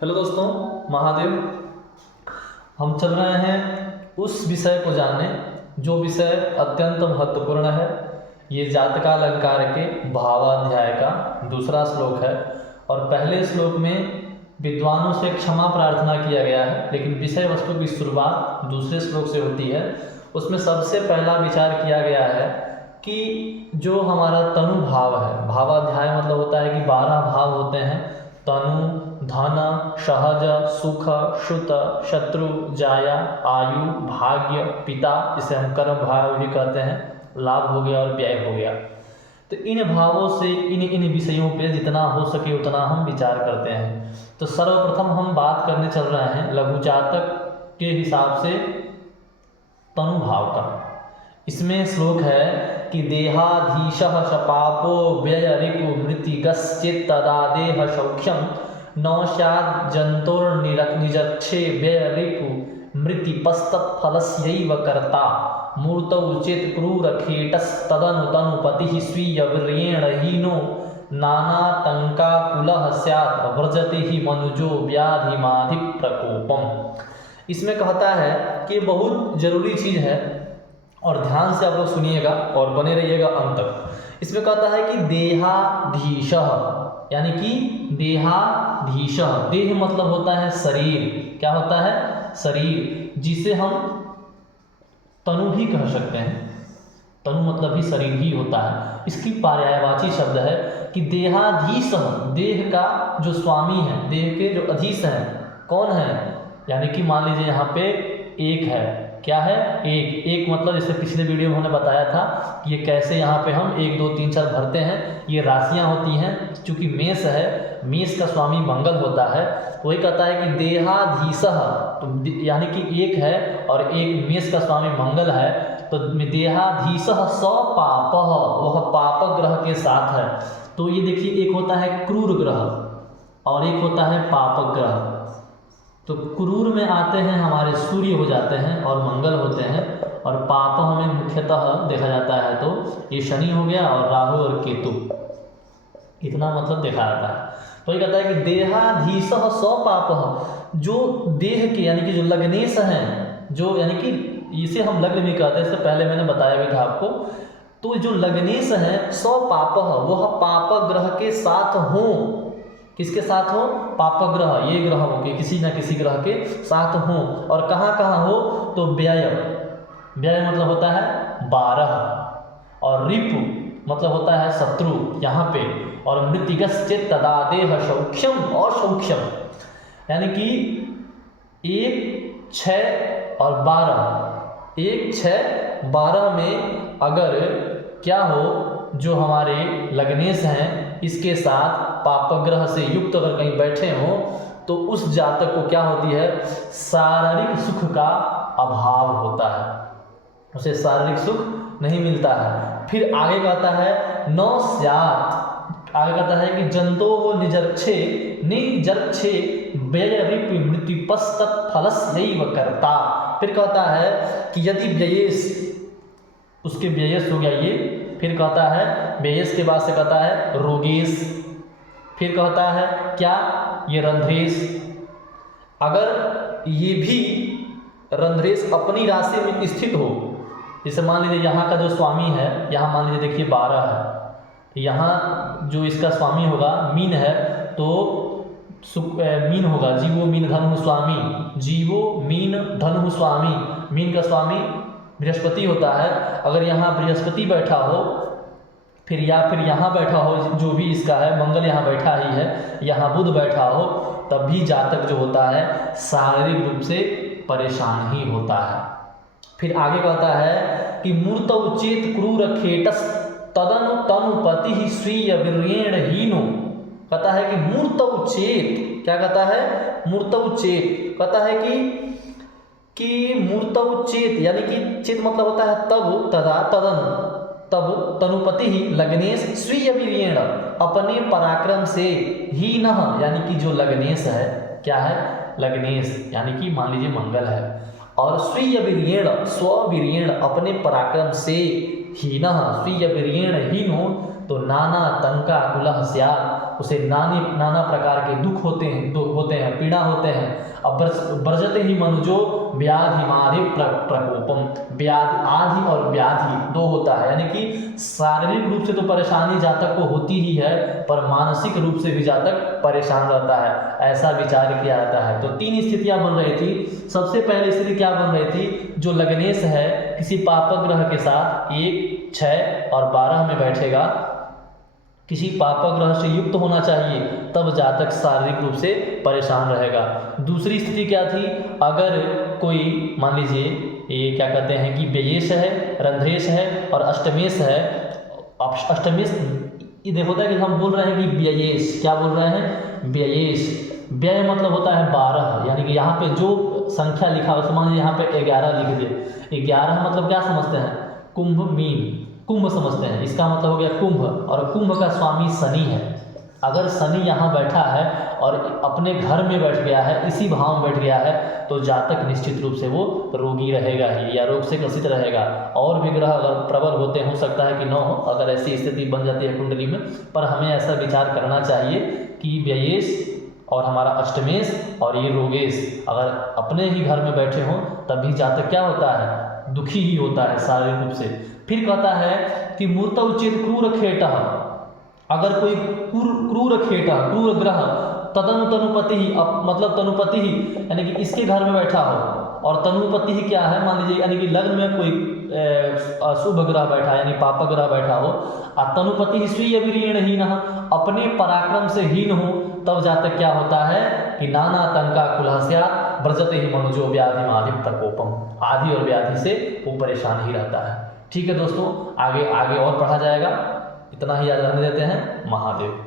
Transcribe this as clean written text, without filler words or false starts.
Hello दोस्तों, महादेव। हम चल रहे हैं उस विषय को जानने जो विषय अत्यंत महत्वपूर्ण है। ये जातका अलंकार के भावाध्याय का दूसरा श्लोक है और पहले श्लोक में विद्वानों से क्षमा प्रार्थना किया गया है, लेकिन विषय वस्तु की शुरुआत दूसरे श्लोक से होती है। उसमें सबसे पहला विचार किया गया है कि जो हमारा तनु भाव है, भावाध्याय मतलब होता है कि 12 भाव होते हैं। तनु, धन, सहज, सुख, श्रुत, शत्रु, जाया, आयु, भाग्य, पिता, इसे हम कर्म भाव भी कहते हैं, लाभ हो गया और व्यय हो गया। तो इन भावों से इन विषयों पे जितना हो सके उतना हम विचार करते हैं। तो सर्वप्रथम हम बात करने चल रहे हैं लघु जातक के हिसाब से तनु भाव का। इसमें श्लोक है कि देहाधीशः शपापो व्यय रिपु मृतिगश्चित् तदा देह सौख्यम न स्यात् जन्तुर्निजक्षे व्यय रिपु मृतिपस्तत्फलस्यैव कर्ता मूर्तौ चेत् क्रूरखेटस्तदनु तनुपतिः स्वीयवीर्येण हीनो नानातङ्काकुलः स्यात् व्रजते हि मनुजो व्याधिमाधि प्रकोपम। इसमें कहता है कि बहुत जरूरी चीज़ है और ध्यान से आप लोग सुनिएगा और बने रहिएगा अंत तक। इसमें कहता है कि देहाधीशः, यानी कि देहाधीशः, देह मतलब होता है शरीर। क्या होता है? शरीर, जिसे हम तनु भी कह सकते हैं। तनु मतलब भी शरीर ही होता है। इसकी पर्यायवाची शब्द है कि देहाधीशः, देह का जो स्वामी है, देह के जो अधीश हैं, कौन है? यानी कि मान लीजिए यहाँ पे एक है। क्या है? एक मतलब जैसे पिछले वीडियो में हमने बताया था कि ये कैसे यहाँ पे हम 1 2 3 4 भरते हैं। ये राशियाँ होती हैं। चूँकि मेष है, मेष का स्वामी मंगल होता है, तो वही कहता है कि देहाधीशः, तो यानी कि एक है और एक मेष का स्वामी मंगल है। तो देहाधीशः स पापः, वह पाप ग्रह के साथ है। तो ये देखिए, एक होता है क्रूर ग्रह और एक होता है पाप ग्रह। तो क्रूर में आते हैं हमारे सूर्य हो जाते हैं और मंगल होते हैं, और पाप हमें मुख्यतः देखा जाता है तो ये शनि हो गया और राहु और केतु, इतना मतलब देखा जाता है। तो ये कहता है कि देहाधीशः स्वपापः, जो देह के यानी कि जो लग्नेश हैं, जो यानी कि इसे हम लग्न भी कहते हैं, इससे पहले मैंने बताया भी था आपको। तो जो लग्नेश हैं स्वपापः, वह पाप ग्रह के साथ हों। किसके साथ हो? पाप ग्रह, ये ग्रहों के किसी न किसी ग्रह के साथ हो। और कहाँ कहाँ हो? तो व्यय, व्यय मतलब होता है 12, और रिपु मतलब होता है शत्रु यहाँ पे, और मृतिगश्चित् तदा देह सौख्यम और सौख्यम, यानी कि 1 6 और 12, 1 6 12 में अगर क्या हो, जो हमारे लग्नेश हैं इसके साथ पापग्रह से युक्त अगर कहीं बैठे हों, तो उस जातक को क्या होती है? शारीरिक सुख का अभाव होता है, उसे शारीरिक सुख नहीं मिलता है। फिर आगे कहता है न स्यात्, आगे कहता है कि जंतो निजक्षे व्यय रिपु मृत्युपस्तत्फलस्यैव कर्ता। फिर कहता है कि यदि व्ययेश, उसके व्ययेश हो गया ये। फिर कहता है व्ययेश के बाद से कहता है रोगेश। फिर कहता है क्या? ये रंध्रेश। अगर ये भी रंध्रेश अपनी राशि में स्थित हो, जैसे मान लीजिए यहाँ का जो स्वामी है, यहाँ मान लीजिए देखिए 12 है, यहाँ जो इसका स्वामी होगा मीन है, तो मीन होगा, जीवो मीन धनु स्वामी, जीवो मीन धनु स्वामी, मीन का स्वामी बृहस्पति होता है। अगर यहाँ बृहस्पति बैठा हो, फिर यहाँ बैठा हो, जो भी इसका है, मंगल यहाँ बैठा ही है, यहाँ बुध बैठा हो, तब भी जातक जो होता है शारीरिक रूप से परेशान ही होता है। फिर आगे कहता है कि मूर्तौ चेत् क्रूरखेटस् तदनु तनुपतिः स्वीयवीर्येण हीनो। कहता है कि मूर्तौ चेत्, क्या कहता है? मूर्तौ चेत्, कहता है कि मूर्तौ चेत, यानी कि चेत मतलब होता है तब, तदा, तदनु, तब तनुपति ही लग्नेश स्वीयवीर्येण, अपने पराक्रम से, हीनः, यानी कि जो लग्नेश है, क्या है? लग्नेश यानी कि मान लीजिए मंगल है, और स्वीयवीर्येण, स्ववीर्येण, अपने पराक्रम से, हीनः, स्वीयवीर्येण हीनो, तो नाना तंकाकुलः स्यात्, उसे नाना प्रकार के दुख होते हैं, पीड़ा होते हैं। अब ब्रजते ही मनुजो व्याधिमादि प्रकोपम, व्याधि आधि और व्याधि दो होता है, यानी कि शारीरिक रूप से तो परेशानी जातक को होती ही है, पर मानसिक रूप से भी जातक परेशान रहता है, ऐसा विचार किया जाता है। तो 3 स्थितियां बन रही थी। सबसे पहली स्थिति क्या बन रही थी, जो लग्नेश है किसी पापक ग्रह के साथ 1, 6 और 12 में बैठेगा, किसी पापक ग्रह से युक्त होना चाहिए, तब जातक शारीरिक रूप से परेशान रहेगा। दूसरी स्थिति क्या थी, अगर कोई मान लीजिए ये क्या कहते हैं कि व्ययेश है, रंध्रेश है और अष्टमेश है। अष्टमेश ये होता है कि हम बोल रहे हैं कि व्ययेश, क्या बोल रहे हैं, व्ययेश। व्यय मतलब होता है 12, यानी कि यहाँ पे जो संख्या लिखा है, मान लीजिए यहाँ पे 11 लिख दिए। 11 मतलब क्या समझते हैं, कुंभ मीन, कुंभ समझते हैं, इसका मतलब हो गया कुंभ, और कुंभ का स्वामी शनि है। अगर शनि यहाँ बैठा है और अपने घर में बैठ गया है, इसी भाव में बैठ गया है, तो जातक निश्चित रूप से वो रोगी रहेगा ही, या रोग से ग्रसित रहेगा। और भी ग्रह अगर प्रबल होते हो सकता है कि न हो, अगर ऐसी स्थिति बन जाती है कुंडली में, पर हमें ऐसा विचार करना चाहिए कि व्ययेश और हमारा अष्टमेश और ये रोगेश अगर अपने ही घर में बैठे हों, तभी जातक क्या होता है, दुखी ही होता है शारीरिक रूप से। फिर कहता है कि मूर्त उचित क्रूर खेट, अगर कोई क्रूर खेट, क्रूर ग्रह तदनु तनुपति ही, मतलब तनुपति ही यानी कि इसके घर में बैठा हो, और तनुपति ही क्या है, मान लीजिए यानी कि लग्न में कोई अशुभ ग्रह बैठा है, यानी पापक ग्रह बैठा हो, और तनुपति ही स्वीय वीर्यहीन, अपने पराक्रम से हीन हो, तब जातक क्या होता है कि नाना तंका कुलहस्या ब्रजते ही मनुजो व्याधिमादि प्रकोपम, आदि और व्याधि से वो परेशान ही रहता है। ठीक है दोस्तों, आगे और पढ़ा जाएगा, इतना ही याद रखने देते हैं। महादेव।